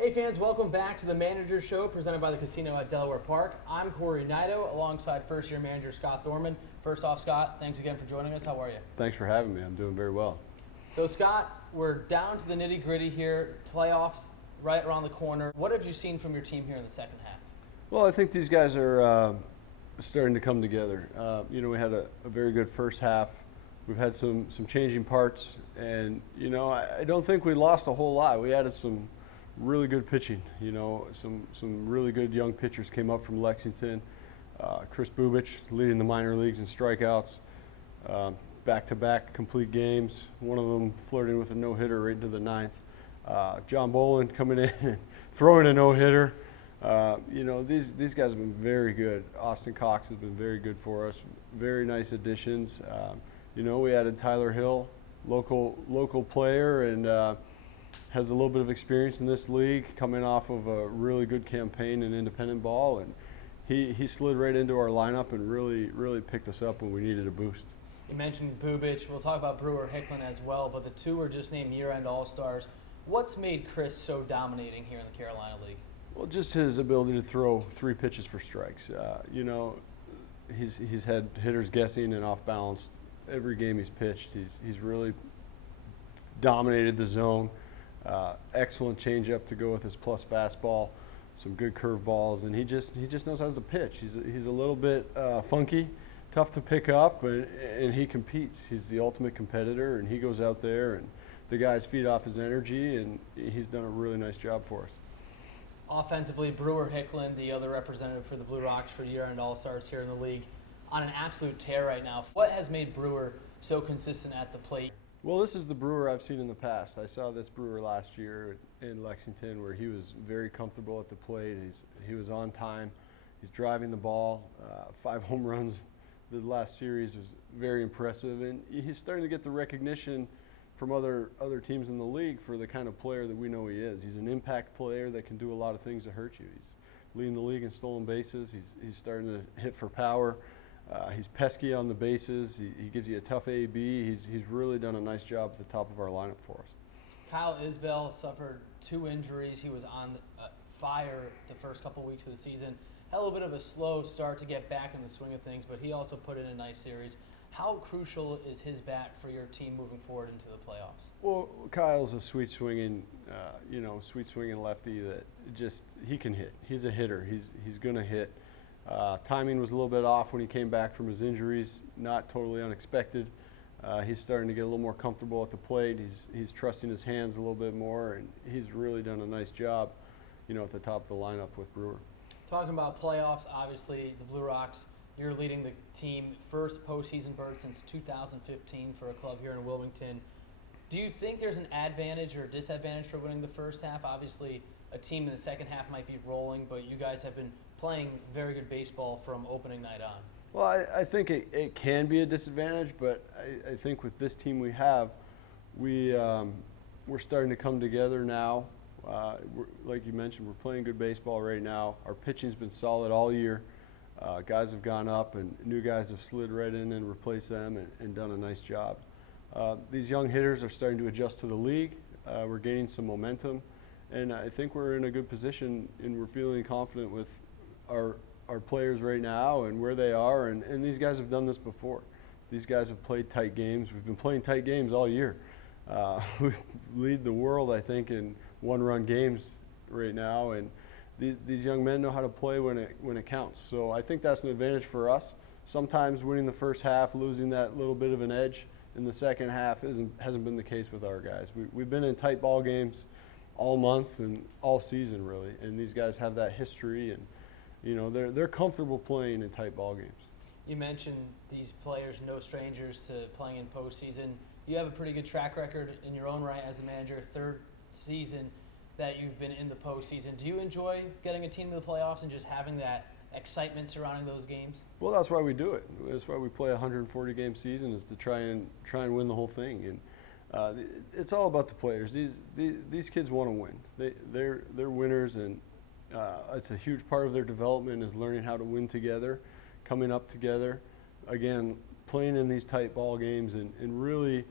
Hey fans, welcome back to the Manager Show presented by the Casino at Delaware Park. I'm Corey Nido alongside first-year manager Scott Thorman. First off, Scott, thanks again for joining us. How are you? Thanks for having me. I'm doing very well. So Scott, we're down to the nitty-gritty here. Playoffs right around the corner. What have you seen from your team here in the second half? Well, I think these guys are starting to come together. We had a very good first half. We've had some changing parts, and I don't think we lost a whole lot. We added some really good pitching. Some really good young pitchers came up from Lexington. Chris Bubich leading the minor leagues in strikeouts, back-to-back complete games. One of them flirting with a no-hitter right into the ninth. John Boland coming in and throwing a no-hitter. These guys have been very good. Austin Cox has been very good for us. Very nice additions. We added Tyler Hill, local player, and has a little bit of experience in this league, coming off of a really good campaign in independent ball, and he slid right into our lineup and really picked us up when we needed a boost. You mentioned Bubich. We'll talk about Brewer Hicklin as well, but the two were just named year-end All-Stars. What's made Chris so dominating here in the Carolina League? Well, just his ability to throw 3 pitches for strikes. He's had hitters guessing and off balance every game he's pitched. He's really dominated the zone. Excellent changeup to go with his plus fastball, some good curve balls, and he just knows how to pitch. He's a little bit funky, tough to pick up, and he competes. He's the ultimate competitor, and he goes out there, and the guys feed off his energy, and he's done a really nice job for us. Offensively, Brewer Hicklin, the other representative for the Blue Rocks for year-end All-Stars here in the league, on an absolute tear right now. What has made Brewer so consistent at the plate? Well, this is the Brewer I've seen in the past. I saw this Brewer last year in Lexington where he was very comfortable at the plate. He was on time. He's driving the ball. 5 home runs the last series was very impressive. And he's starting to get the recognition from other teams in the league for the kind of player that we know he is. He's an impact player that can do a lot of things to hurt you. He's leading the league in stolen bases. He's starting to hit for power. He's pesky on the bases. He gives you a tough A/B. He's really done a nice job at the top of our lineup for us. Kyle Isbell suffered 2 injuries. He was on fire the first couple weeks of the season. Had a little bit of a slow start to get back in the swing of things, but he also put in a nice series. How crucial is his bat for your team moving forward into the playoffs? Well, Kyle's a sweet swinging lefty that he can hit. He's a hitter. He's going to hit. Timing was a little bit off when he came back from his injuries, not totally unexpected. He's starting to get a little more comfortable at the plate. He's trusting his hands a little bit more, and he's really done a nice job, at the top of the lineup with Brewer. Talking about playoffs, obviously the Blue Rocks, you're leading the team first postseason berth since 2015 for a club here in Wilmington. Do you think there's an advantage or disadvantage for winning the first half? Obviously, a team in the second half might be rolling, but you guys have been playing very good baseball from opening night on. Well, I think it can be a disadvantage, but I think with this team we have, we're starting to come together now. Like you mentioned, we're playing good baseball right now. Our pitching's been solid all year. Guys have gone up, and new guys have slid right in and replaced them and done a nice job. These young hitters are starting to adjust to the league. We're gaining some momentum, and I think we're in a good position, and we're feeling confident with our players right now and where they are, and these guys have done this before. These guys have played tight games. We've been playing tight games all year. We lead the world, I think, in one-run games right now, and these young men know how to play when it counts. So I think that's an advantage for us. Sometimes winning the first half, losing that little bit of an edge in the second half hasn't been the case with our guys. We've been in tight ball games all month and all season, really, and these guys have that history, and they're comfortable playing in tight ball games. You mentioned these players, no strangers to playing in postseason. You have a pretty good track record in your own right as a manager, 3rd season that you've been in the postseason. Do you enjoy getting a team to the playoffs and just having that excitement surrounding those games? Well, that's why we do it. That's why we play a 140-game season, is to try and win the whole thing. And it's all about the players. These kids want to win. They're winners, and it's a huge part of their development is learning how to win together, coming up together, again, playing in these tight ball games, and really,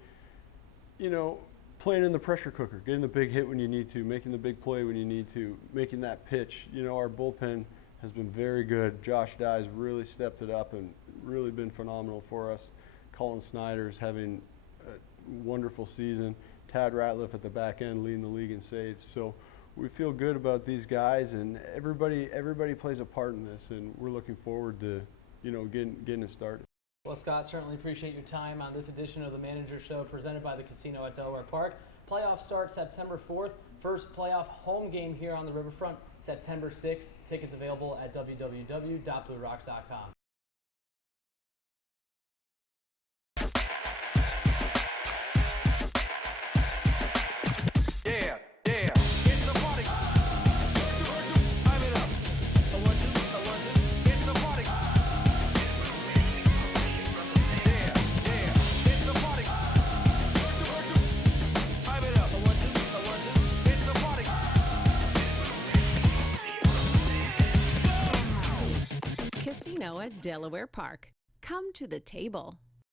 playing in the pressure cooker, getting the big hit when you need to, making the big play when you need to, making that pitch. You know, our bullpen has been very good. Josh Dye's really stepped it up and really been phenomenal for us. Colin Snyder's having a wonderful season. Tad Ratliff at the back end leading the league in saves. So we feel good about these guys, and everybody plays a part in this, and we're looking forward to, you know, getting it started. Well, Scott, certainly appreciate your time on this edition of the Manager Show presented by the Casino at Delaware Park. Playoffs start September 4th. First playoff home game here on the Riverfront, September 6th. Tickets available at www.bluerocks.com. Casino at Delaware Park. Come to the table.